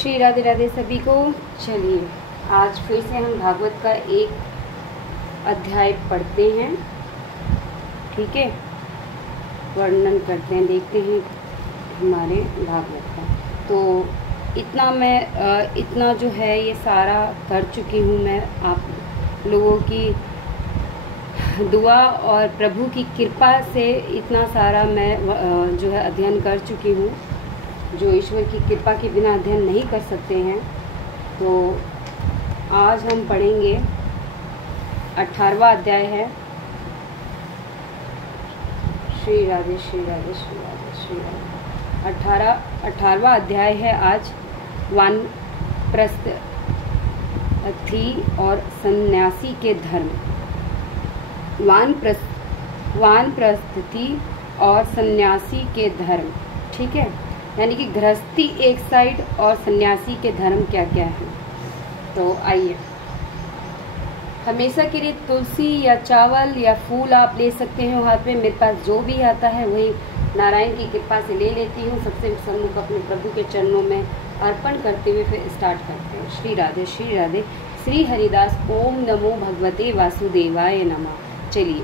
श्री राधे राधे सभी को। चलिए आज फिर से हम भागवत का एक अध्याय पढ़ते हैं, ठीक है। वर्णन करते हैं, देखते हैं हमारे भागवत का। तो इतना जो है ये सारा कर चुकी हूँ मैं, आप लोगों की दुआ और प्रभु की कृपा से इतना सारा मैं जो है अध्ययन कर चुकी हूँ, जो ईश्वर की कृपा के बिना अध्ययन नहीं कर सकते हैं। तो आज हम पढ़ेंगे 18वां अध्याय है। श्री राधे श्री राधे श्री राधे श्री राधे। 18वां अध्याय है आज। वानप्रस्थी और सन्यासी के धर्म। वानप्रस्थी और सन्यासी के धर्म, ठीक है। यानी कि गृहस्थी एक साइड और सन्यासी के धर्म क्या क्या है। तो आइए, हमेशा के लिए तुलसी या चावल या फूल आप ले सकते हो हाथ में। मेरे पास जो भी आता है वही नारायण की कृपा से ले लेती हूँ। सबसे सम्मुख अपने प्रभु के चरणों में अर्पण करते हुए फिर स्टार्ट करते हैं। श्री राधे श्री राधे। श्री हरिदास। ओम नमो भगवते वासुदेवाय नमः। चलिए,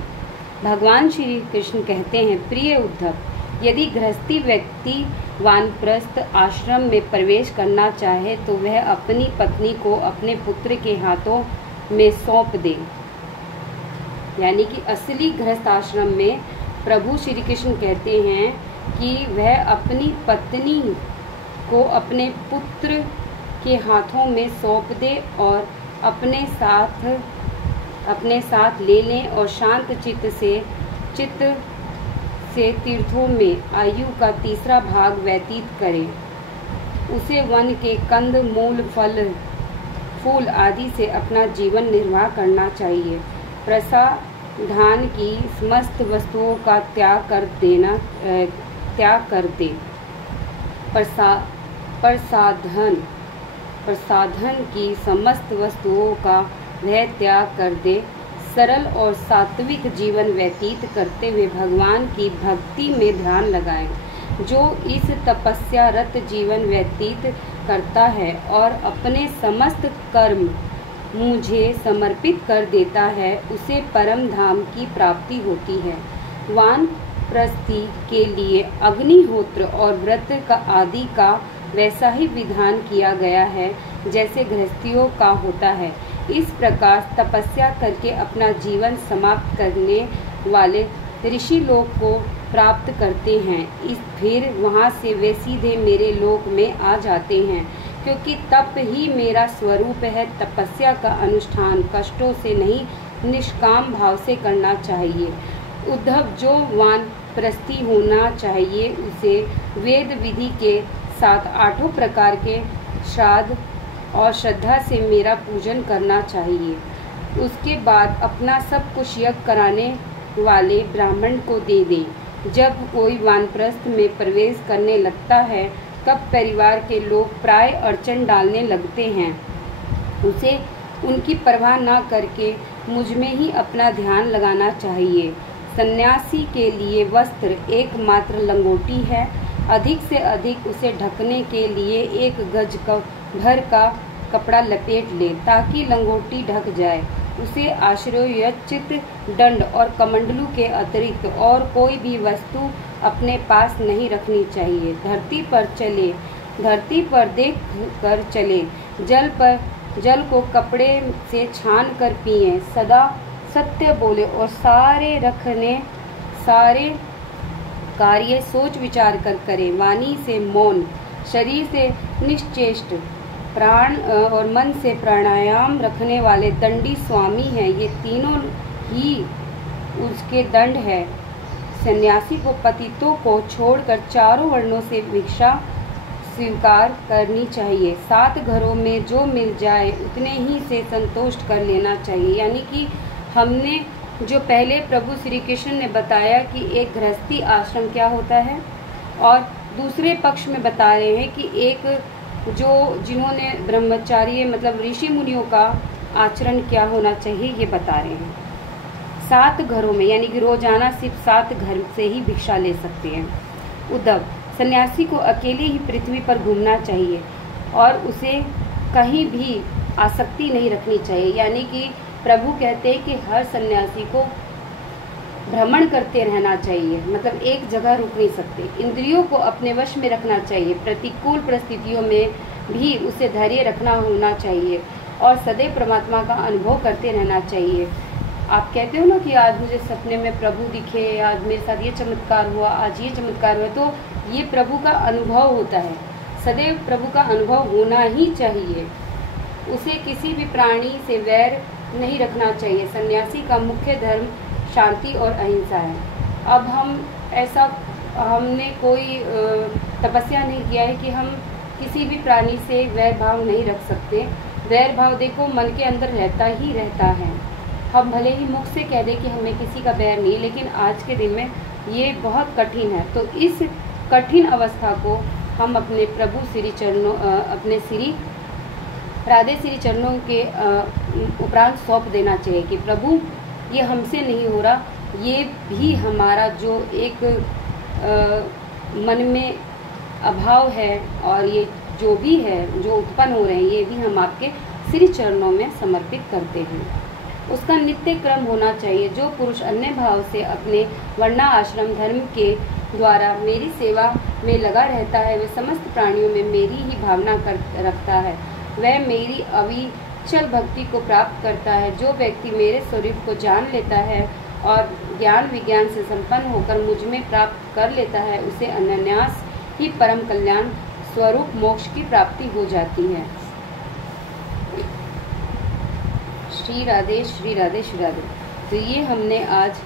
भगवान श्री कृष्ण कहते हैं, प्रिय उद्धव, यदि गृहस्थी व्यक्ति वानप्रस्थ आश्रम में प्रवेश करना चाहे तो वह अपनी पत्नी को अपने पुत्र के हाथों में सौंप दे। यानी कि असली गृहस्थ आश्रम में प्रभु श्री कृष्ण कहते हैं कि वह अपनी पत्नी को अपने पुत्र के हाथों में सौंप दे और अपने साथ ले लें और शांत चित्त से तीर्थों में आयु का तीसरा भाग व्यतीत करें। उसे वन के कंद मूल फूल आदि से अपना जीवन निर्वाह करना चाहिए। प्रसाधान की समस्त वस्तुओं का त्याग कर दे। प्रसाधन की समस्त वस्तुओं का वह त्याग कर दे। सरल और सात्विक जीवन व्यतीत करते हुए भगवान की भक्ति में ध्यान लगाएं। जो इस तपस्यारत जीवन व्यतीत करता है और अपने समस्त कर्म मुझे समर्पित कर देता है, उसे परम धाम की प्राप्ति होती है। वानप्रस्थी के लिए अग्निहोत्र और व्रत का आदि का वैसा ही विधान किया गया है जैसे गृहस्थियों का होता है। इस प्रकार तपस्या करके अपना जीवन समाप्त करने वाले ऋषि लोक को प्राप्त करते हैं। फिर वहाँ से वे सीधे मेरे लोक में आ जाते हैं, क्योंकि तप ही मेरा स्वरूप है। तपस्या का अनुष्ठान कष्टों से नहीं, निष्काम भाव से करना चाहिए। उद्धव, जो वानप्रस्थी होना चाहिए उसे वेद विधि के साथ 8 प्रकार के श्राद्ध और श्रद्धा से मेरा पूजन करना चाहिए। उसके बाद अपना सब कुछ यज्ञ कराने वाले ब्राह्मण को दे दें। जब कोई वानप्रस्थ में प्रवेश करने लगता है तब परिवार के लोग प्राय अड़चन डालने लगते हैं। उसे उनकी परवाह न करके मुझ में ही अपना ध्यान लगाना चाहिए। सन्यासी के लिए वस्त्र एकमात्र लंगोटी है। अधिक से अधिक उसे ढकने के लिए 1 गज भर का कपड़ा लपेट ले ताकि लंगोटी ढक जाए। उसे आश्रयोचित दंड और कमंडलू के अतिरिक्त और कोई भी वस्तु अपने पास नहीं रखनी चाहिए। धरती पर देख कर चले। जल को कपड़े से छान कर पिए। सदा सत्य बोले और सारे कार्य सोच विचार कर करें। वाणी से मौन, शरीर से निश्चेष्ट, प्राण और मन से प्राणायाम रखने वाले दंडी स्वामी हैं। ये तीनों ही उसके दंड है। सन्यासी को पतितों को छोड़कर 4 वर्णों से भिक्षा स्वीकार करनी चाहिए। 7 घरों में जो मिल जाए उतने ही से संतुष्ट कर लेना चाहिए। यानी कि हमने जो पहले प्रभु श्री कृष्ण ने बताया कि एक गृहस्थी आश्रम क्या होता है, और दूसरे पक्ष में बता रहे हैं कि एक जिन्होंने ब्रह्मचार्य मतलब ऋषि मुनियों का आचरण क्या होना चाहिए, ये बता रहे हैं। 7 घरों में, यानी कि रोजाना सिर्फ 7 घर से ही भिक्षा ले सकते हैं। उद्धव, सन्यासी को अकेले ही पृथ्वी पर घूमना चाहिए। और उसे कहीं भी आसक्ति नहीं रखनी चाहिए। यानी कि प्रभु कहते हैं कि हर सन्यासी को भ्रमण करते रहना चाहिए, मतलब एक जगह रुक नहीं सकते। इंद्रियों को अपने वश में रखना चाहिए, प्रतिकूल परिस्थितियों में भी उसे धैर्य रखना होना चाहिए और सदैव परमात्मा का अनुभव करते रहना चाहिए। आप कहते हो ना कि आज मुझे सपने में प्रभु दिखे, आज मेरे साथ ये चमत्कार हुआ, आज ये चमत्कार हुआ, तो ये प्रभु का अनुभव होता है। सदैव प्रभु का अनुभव होना ही चाहिए। उसे किसी भी प्राणी से वैर नहीं रखना चाहिए। सन्यासी का मुख्य धर्म शांति और अहिंसा है। अब हमने कोई तपस्या नहीं किया है कि हम किसी भी प्राणी से वैर भाव नहीं रख सकते। वैर भाव देखो मन के अंदर रहता ही रहता है। हम भले ही मुख से कह दें कि हमें किसी का बैर नहीं, लेकिन आज के दिन में ये बहुत कठिन है। तो इस कठिन अवस्था को हम अपने प्रभु श्री चरणों अपने श्री राधे श्री चरणों के उपरांत सौंप देना चाहिए कि प्रभु ये हमसे नहीं हो रहा, ये भी हमारा जो एक मन में अभाव है और ये जो भी है जो उत्पन्न हो रहे हैं, ये भी हम आपके श्री चरणों में समर्पित करते हैं। उसका नित्य क्रम होना चाहिए। जो पुरुष अन्य भाव से अपने वर्णा आश्रम धर्म के द्वारा मेरी सेवा में लगा रहता है, वह समस्त प्राणियों में मेरी ही भावना रखता है, वह मेरी अविचल भक्ति को प्राप्त करता है। जो व्यक्ति मेरे स्वरूप को जान लेता है और ज्ञान विज्ञान से संपन्न होकर मुझ में प्राप्त कर लेता है, उसे अनायास ही परम कल्याण स्वरूप मोक्ष की प्राप्ति हो जाती है। श्री राधे श्री राधे श्री राधे। तो ये हमने आज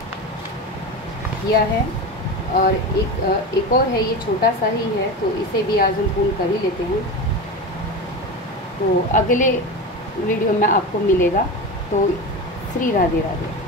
किया है और एक और है, ये छोटा सा ही है, तो इसे भी आज हम पूर्ण कर ही लेते हैं। तो अगले वीडियो में आपको मिलेगा। तो श्री राधे राधे।